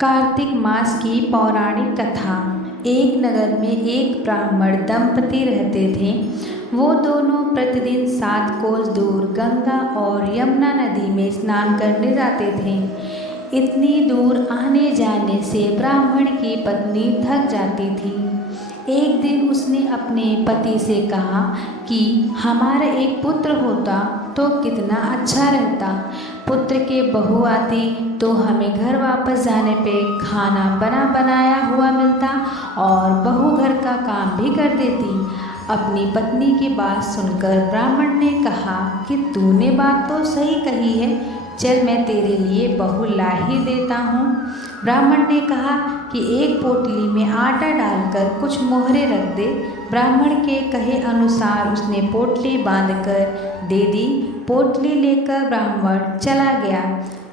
कार्तिक मास की पौराणिक कथा। एक नगर में एक ब्राह्मण दंपति रहते थे। वो दोनों प्रतिदिन 7 कोस दूर गंगा और यमुना नदी में स्नान करने जाते थे। इतनी दूर आने जाने से ब्राह्मण की पत्नी थक जाती थी। एक दिन उसने अपने पति से कहा कि हमारा एक पुत्र होता तो कितना अच्छा रहता। पुत्र के बहू आती तो हमें घर वापस जाने पे खाना बना बनाया हुआ मिलता और बहू घर का काम भी कर देती। अपनी पत्नी की बात सुनकर ब्राह्मण ने कहा कि तूने बात तो सही कही है, चल मैं तेरे लिए बहू ला ही देता हूँ। ब्राह्मण ने कहा कि एक पोटली में आटा डालकर कुछ मोहरे रख दे। ब्राह्मण के कहे अनुसार उसने पोटली बांधकर दे दी। पोटली लेकर ब्राह्मण चला गया।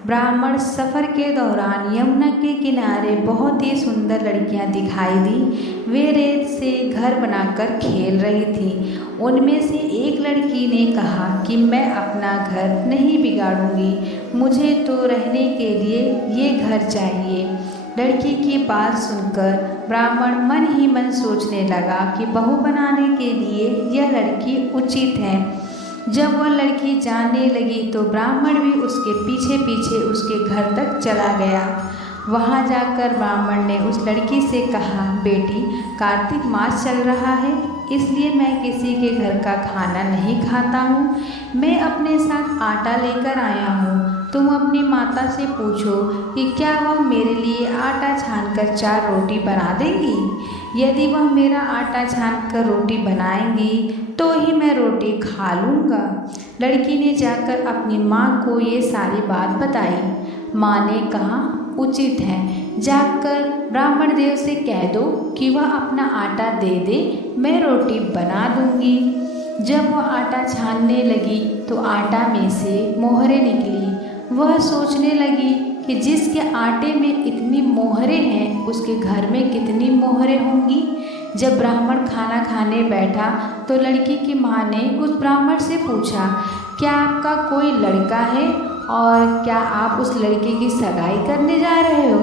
ब्राह्मण सफ़र के दौरान यमुना के किनारे बहुत ही सुंदर लड़कियां दिखाई दी। वे रेत से घर बनाकर खेल रही थी। उनमें से एक लड़की ने कहा कि मैं अपना घर नहीं बिगाड़ूंगी, मुझे तो रहने के लिए ये घर चाहिए। लड़की की बात सुनकर ब्राह्मण मन ही मन सोचने लगा कि बहू बनाने के लिए यह लड़की उचित है। जब वह लड़की जाने लगी तो ब्राह्मण भी उसके पीछे पीछे उसके घर तक चला गया। वहाँ जाकर ब्राह्मण ने उस लड़की से कहा, बेटी, कार्तिक मास चल रहा है, इसलिए मैं किसी के घर का खाना नहीं खाता हूँ। मैं अपने साथ आटा लेकर आया हूँ। तुम अपनी माता से पूछो कि क्या वह मेरे लिए आटा छानकर 4 रोटी बना देंगी। यदि वह मेरा आटा छानकर रोटी बनाएंगी तो ही मैं रोटी खा लूँगा। लड़की ने जाकर अपनी माँ को ये सारी बात बताई। माँ ने कहा, उचित है, जाकर ब्राह्मण देव से कह दो कि वह अपना आटा दे दे, मैं रोटी बना दूँगी। जब वह आटा छानने लगी तो आटा में से मोहरें निकली। वह सोचने लगी कि जिसके आटे में इतनी मोहरें हैं उसके घर में कितनी मोहरें होंगी। जब ब्राह्मण खाना खाने बैठा तो लड़की की माँ ने उस ब्राह्मण से पूछा, क्या आपका कोई लड़का है और क्या आप उस लड़के की सगाई करने जा रहे हो।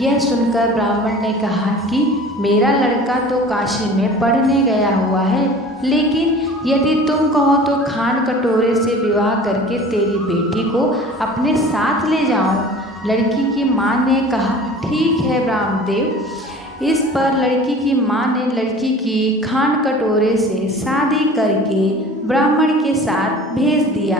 यह सुनकर ब्राह्मण ने कहा कि मेरा लड़का तो काशी में पढ़ने गया हुआ है, लेकिन यदि तुम कहो तो खान कटोरे से विवाह करके तेरी बेटी को अपने साथ ले जाऊं। लड़की की माँ ने कहा, ठीक है ब्राह्मदेव। इस पर लड़की की माँ ने लड़की की खान कटोरे से शादी करके ब्राह्मण के साथ भेज दिया।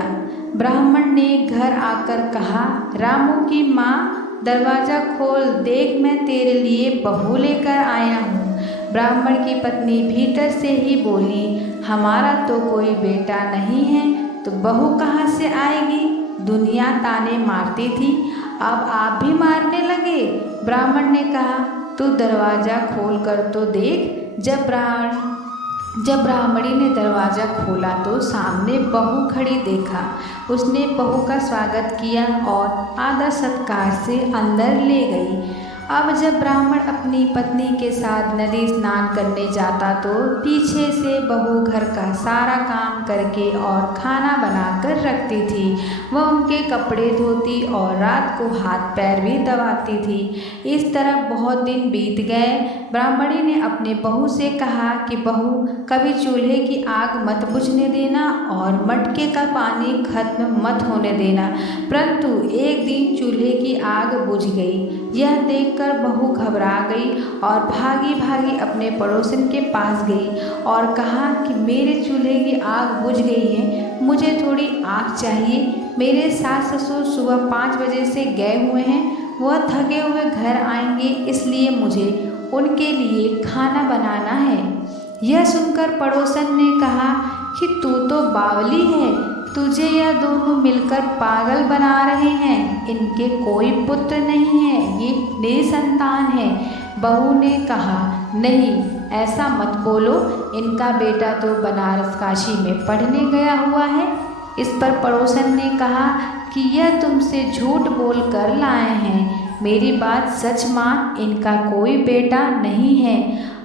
ब्राह्मण ने घर आकर कहा, रामू की माँ, दरवाज़ा खोल, देख मैं तेरे लिए बहू लेकर आया हूँ। ब्राह्मण की पत्नी भीतर से ही बोली, हमारा तो कोई बेटा नहीं है तो बहू कहाँ से आएगी। दुनिया ताने मारती थी, अब आप भी मारने लगे। ब्राह्मण ने कहा, तू दरवाज़ा खोल कर तो देख। जब ब्राह्मणी ने दरवाज़ा खोला तो सामने बहू खड़ी देखा। उसने बहू का स्वागत किया और आदर सत्कार से अंदर ले गई। अब जब ब्राह्मण अपनी पत्नी के साथ नदी स्नान करने जाता तो पीछे से बहू घर का सारा काम करके और खाना बनाकर रखती थी। वह उनके कपड़े धोती और रात को हाथ पैर भी दबाती थी। इस तरह बहुत दिन बीत गए। ब्राह्मणी ने अपने बहू से कहा कि बहू, कभी चूल्हे की आग मत बुझने देना और मटके का पानी खत्म मत होने देना। परंतु एक दिन चूल्हे की आग बुझ गई। यह देखकर बहू घबरा गई और भागी भागी अपने पड़ोसन के पास गई और कहा कि मेरे चूल्हे की आग बुझ गई है, मुझे थोड़ी आग चाहिए। मेरे सास ससुर सुबह 5 बजे से गए हुए हैं, वह थके हुए घर आएंगे, इसलिए मुझे उनके लिए खाना बनाना है। यह सुनकर पड़ोसन ने कहा कि तू तो बावली है, तुझे यह दोनों मिलकर पागल बना रहे हैं। इनके कोई पुत्र नहीं है, ये निसंतान है। बहू ने कहा, नहीं, ऐसा मत बोलो, इनका बेटा तो बनारस काशी में पढ़ने गया हुआ है। इस पर पड़ोसन ने कहा कि यह तुमसे झूठ बोल कर लाए हैं, मेरी बात सच मान, इनका कोई बेटा नहीं है।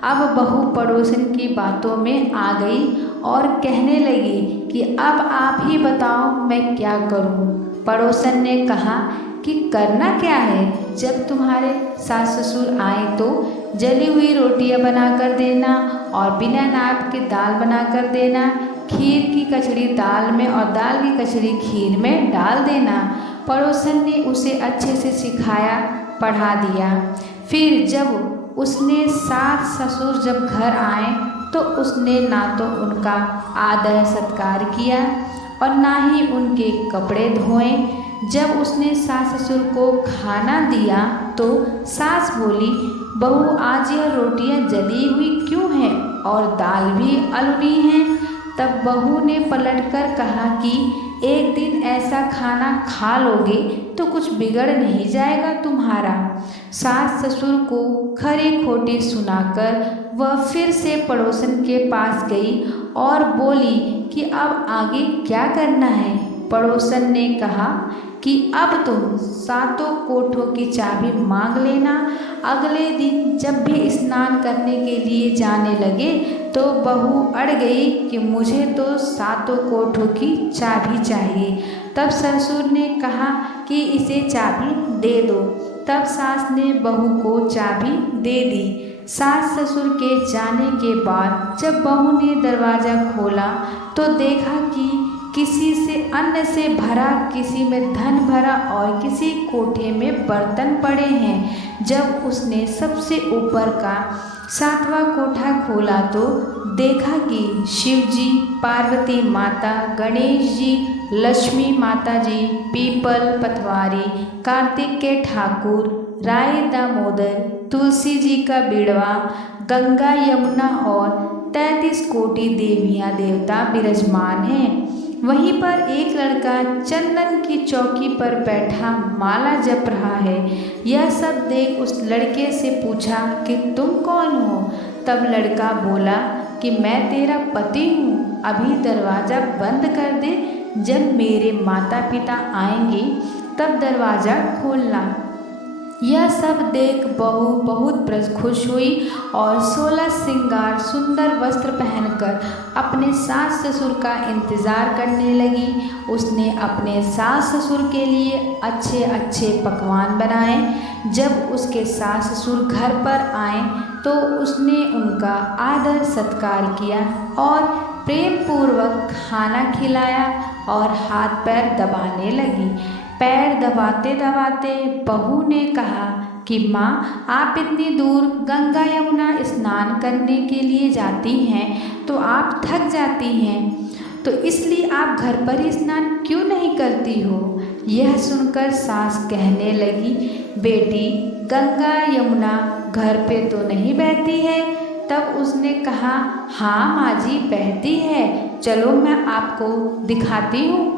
अब बहू पड़ोसन की बातों में आ गई और कहने लगी कि अब आप ही बताओ मैं क्या करूं। पड़ोसन ने कहा, कि करना क्या है, जब तुम्हारे सास ससुर आए तो जली हुई रोटियां बना कर देना और बिना नाप के दाल बना कर देना, खीर की कचड़ी दाल में और दाल की कचड़ी खीर में डाल देना। पड़ोसन ने उसे अच्छे से सिखाया पढ़ा दिया। फिर जब उसने सास ससुर जब घर आए तो उसने ना तो उनका आदर सत्कार किया और ना ही उनके कपड़े धोए। जब उसने सास ससुर को खाना दिया तो सास बोली, बहू आज यह रोटियां जली हुई क्यों हैं और दाल भी अलुनी है। तब बहू ने पलटकर कहा कि एक दिन ऐसा खाना खा लोगे तो कुछ बिगड़ नहीं जाएगा तुम्हारा। सास ससुर को खरी खोटी सुनाकर वह फिर से पड़ोसन के पास गई और बोली कि अब आगे क्या करना है। पड़ोसन ने कहा कि अब तुम सातों कोठों की चाबी मांग लेना। अगले दिन जब भी स्नान करने के लिए जाने लगे तो बहू अड़ गई कि मुझे तो सातों कोठों की चाबी चाहिए। तब ससुर ने कहा कि इसे चाबी दे दो। तब सास ने बहू को चाबी दे दी। सास ससुर के जाने के बाद जब बहू ने दरवाज़ा खोला तो देखा कि किसी से अन्न से भरा, किसी में धन भरा और किसी कोठे में बर्तन पड़े हैं। जब उसने सबसे ऊपर का 7वां कोठा खोला तो देखा कि शिव जी, पार्वती माता, गणेश जी, लक्ष्मी माता जी, पीपल पतवारी, कार्तिक के ठाकुर, राय दामोदर, तुलसी जी का बिड़वा, गंगा यमुना और 33 कोटि देवियाँ देवता विराजमान हैं। वहीं पर एक लड़का चंदन की चौकी पर बैठा माला जप रहा है। यह सब देख उस लड़के से पूछा कि तुम कौन हो। तब लड़का बोला कि मैं तेरा पति हूँ, अभी दरवाज़ा बंद कर दे, जब मेरे माता पिता आएंगे तब दरवाज़ा खोलना। यह सब देख बहू बहुत खुश हुई और 16 श्रृंगार सुंदर वस्त्र पहनकर अपने सास ससुर का इंतज़ार करने लगी। उसने अपने सास ससुर के लिए अच्छे अच्छे पकवान बनाए। जब उसके सास ससुर घर पर आए तो उसने उनका आदर सत्कार किया और प्रेम पूर्वक खाना खिलाया और हाथ पैर दबाने लगी। पैर दबाते दबाते बहू ने कहा कि माँ, आप इतनी दूर गंगा यमुना स्नान करने के लिए जाती हैं तो आप थक जाती हैं, तो इसलिए आप घर पर ही स्नान क्यों नहीं करती हो। यह सुनकर सास कहने लगी, बेटी गंगा यमुना घर पे तो नहीं बहती है। तब उसने कहा, हाँ माँ जी बहती है, चलो मैं आपको दिखाती हूँ।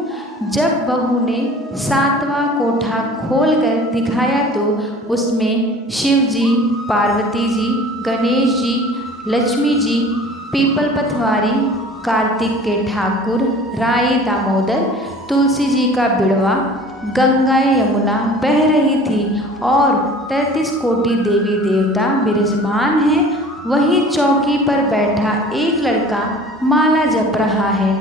जब बहू ने 7वां कोठा खोलकर दिखाया तो उसमें शिव जी, पार्वती जी, गणेश जी, लक्ष्मी जी, पीपल पतवारी, कार्तिक के ठाकुर, राय दामोदर, तुलसी जी का बिड़वा, गंगा यमुना बह रही थी और 33 कोटि देवी देवता विराजमान हैं। वही चौकी पर बैठा एक लड़का माला जप रहा है।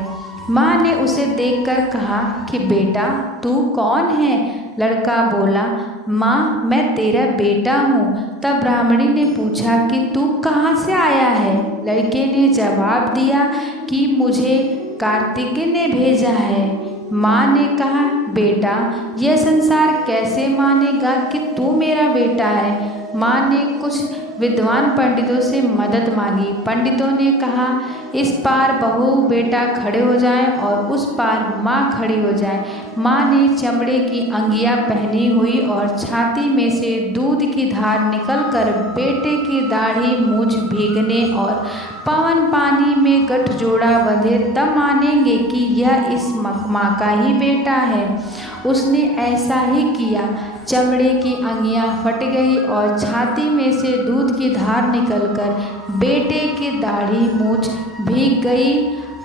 माँ ने उसे देखकर कहा कि बेटा तू कौन है। लड़का बोला, माँ मैं तेरा बेटा हूँ। तब ब्राह्मणी ने पूछा कि तू कहाँ से आया है। लड़के ने जवाब दिया कि मुझे कार्तिक ने भेजा है। माँ ने कहा, बेटा यह संसार कैसे मानेगा कि तू मेरा बेटा है। माँ ने कुछ विद्वान पंडितों से मदद मांगी। पंडितों ने कहा, इस पार बहू बेटा खड़े हो जाएं और उस पार माँ खड़ी हो जाए। माँ ने चमड़े की अंगियाँ पहनी हुई और छाती में से दूध की धार निकलकर बेटे की दाढ़ी मूछ भीगने और पवन पानी में गठजोड़ा बंधे तब मानेंगे कि यह इस माँ का ही बेटा है। उसने ऐसा ही किया। चमड़े की अंगियाँ फट गई और छाती में से दूध की धार निकलकर बेटे की दाढ़ी मूछ भीग गई।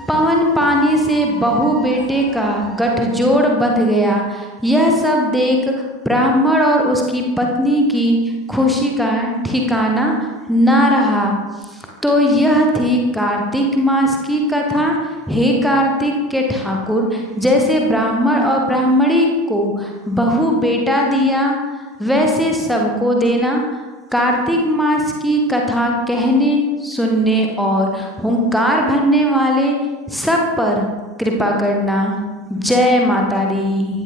पवन पानी से बहू बेटे का गठजोड़ बंध गया। यह सब देख ब्राह्मण और उसकी पत्नी की खुशी का ठिकाना न रहा। तो यह थी कार्तिक मास की कथा। हे कार्तिक के ठाकुर, जैसे ब्राह्मण और ब्राह्मणी को बहू बेटा दिया वैसे सबको देना। कार्तिक मास की कथा कहने सुनने और हुंकार भरने वाले सब पर कृपा करना। जय माता दी।